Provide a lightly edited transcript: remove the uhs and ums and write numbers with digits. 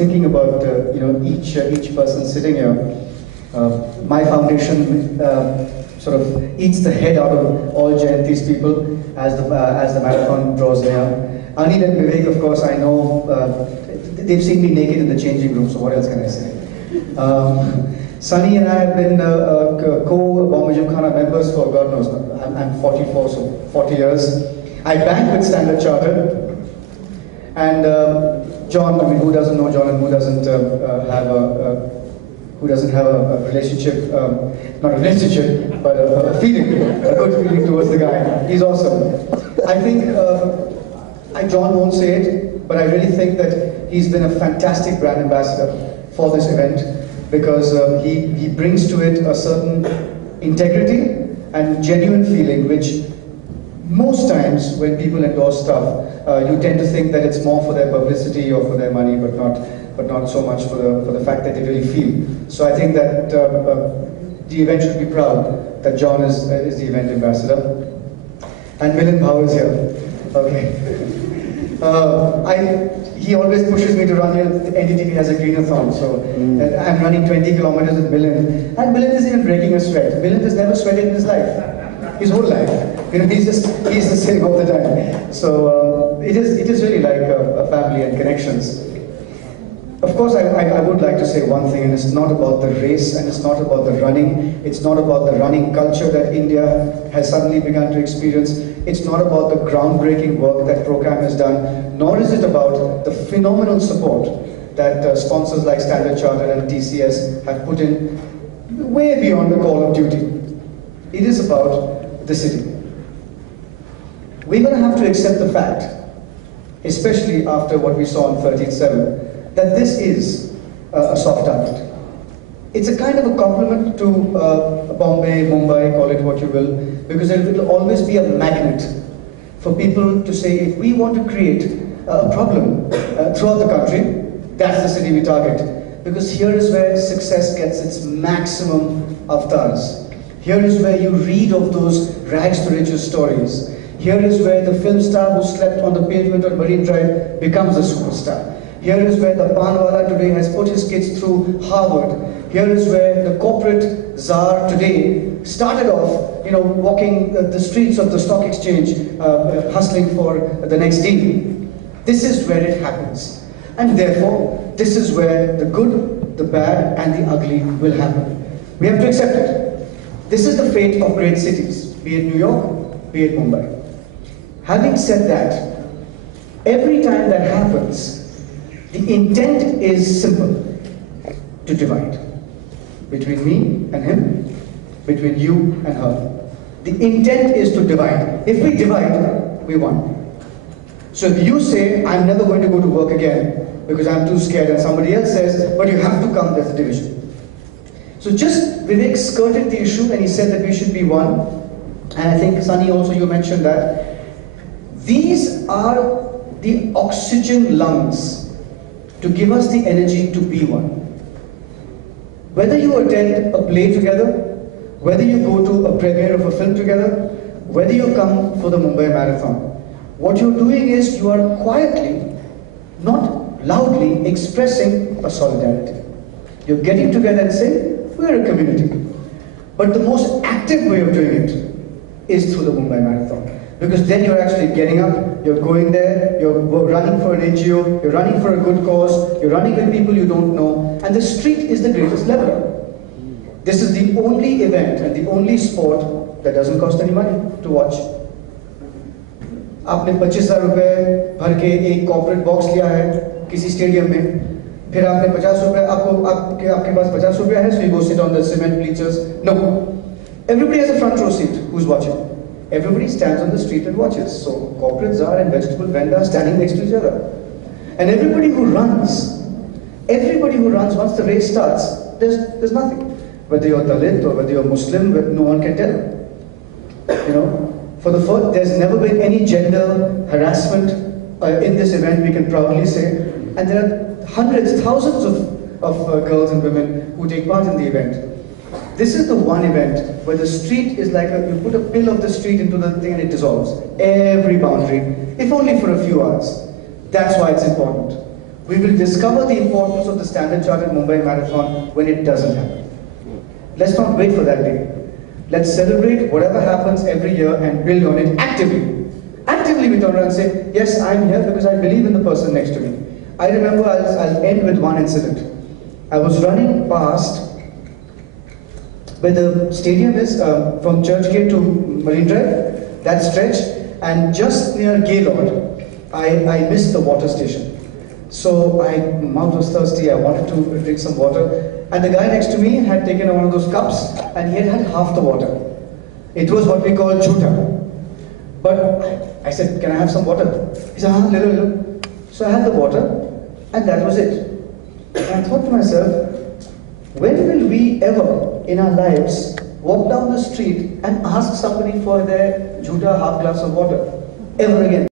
thinking about each person sitting here, my foundation sort of eats the head out of all Jayanti's people as the marathon draws near. Anil and Vivek, of course, I know they've seen me naked in the changing room, so what else can I say? Sunny and I have been co-Bombay Gymkhana members for God knows, I'm 44, so 40 years. I bank with Standard Chartered. And Jhon, I mean, who doesn't know Jhon and who doesn't have a relationship, not a relationship, but a feeling, a good feeling towards the guy. He's awesome. I think, Jhon won't say it, but I really think that he's been a fantastic brand ambassador for this event because he brings to it a certain integrity and genuine feeling, which most times when people endorse stuff, you tend to think that it's more for their publicity or for their money, but not so much for the fact that they really feel. So I think that the event should be proud that Jhon is the event ambassador. And Milind Bhau is here. Okay. He always pushes me to run here. The NDTV has a greenathon, so I'm running 20 kilometers with Milind. And Milind isn't even breaking a sweat. Milind has never sweated in his life, his whole life. He's the same all the time. So it is really like a family and connections. Of course, I would like to say one thing, and it's not about the race, and it's not about the running. It's not about the running culture that India has suddenly begun to experience. It's not about the groundbreaking work that Procam has done, nor is it about the phenomenal support that sponsors like Standard Chartered and TCS have put in way beyond the call of duty. It is about the city. We're going to have to accept the fact, especially after what we saw on 13/7, that this is a soft target. It's a kind of a compliment to Bombay, Mumbai, call it what you will, because it will always be a magnet for people to say, if we want to create a problem throughout the country, that's the city we target. Because here is where success gets its maximum avatars. Here is where you read of those rags to riches stories. Here is where the film star who slept on the pavement on Marine Drive becomes a superstar. Here is where the panwala today has put his kids through Harvard. Here is where the corporate czar today started off, walking the streets of the stock exchange, hustling for the next deal. This is where it happens. And therefore, this is where the good, the bad, and the ugly will happen. We have to accept it. This is the fate of great cities, be it New York, be it Mumbai. Having said that, every time that happens, the intent is simple: to divide. Between me and him, between you and her. The intent is to divide. If we divide, we won. So if you say, I'm never going to go to work again because I'm too scared, and somebody else says, but you have to come, there's a division. So just Vivek skirted the issue and he said that we should be one. And I think, Sunny, also you mentioned that. These are the oxygen lungs to give us the energy to be one. Whether you attend a play together, whether you go to a premiere of a film together, whether you come for the Mumbai Marathon, what you're doing is you are quietly, not loudly, expressing a solidarity. You're getting together and saying, we're a community. But the most active way of doing it is through the Mumbai Marathon. Because then you're actually getting up, you're going there, you're running for an NGO, you're running for a good cause, you're running with people you don't know, and the street is the greatest leveler. This is the only event and the only sport that doesn't cost any money to watch. आपने 25,000 रुपए भर के एक corporate box लिया है किसी stadium में, फिर आपने 50 रुपए आपके पास 50 रुपए है, so you go sit on the cement bleachers. No, everybody has a front row seat who's watching. Everybody stands on the street and watches. So corporate czar and vegetable vendor are standing next to each other. And everybody who runs once the race starts, there's nothing. Whether you're Dalit or whether you're Muslim, no one can tell. For the first, there's never been any gender harassment in this event, we can proudly say. And there are hundreds, thousands of girls and women who take part in the event. This is the one event where the street is like you put a pill of the street into the thing and it dissolves. Every boundary, if only for a few hours. That's why it's important. We will discover the importance of the Standard Chartered Mumbai Marathon when it doesn't happen. Let's not wait for that day. Let's celebrate whatever happens every year and build on it actively. Actively we turn around and say, yes, I'm here because I believe in the person next to me. I remember, I'll end with one incident. I was running past where the stadium is, from Churchgate to Marine Drive, that stretch, and just near Gaylord, I missed the water station. So my mouth was thirsty, I wanted to drink some water, and the guy next to me had taken one of those cups and he had half the water. It was what we call jhuta. But I said, can I have some water? He said, little. So I had the water, and that was it. And I thought to myself, when will we ever in our lives walk down the street and ask somebody for their jhuta half glass of water? Ever again?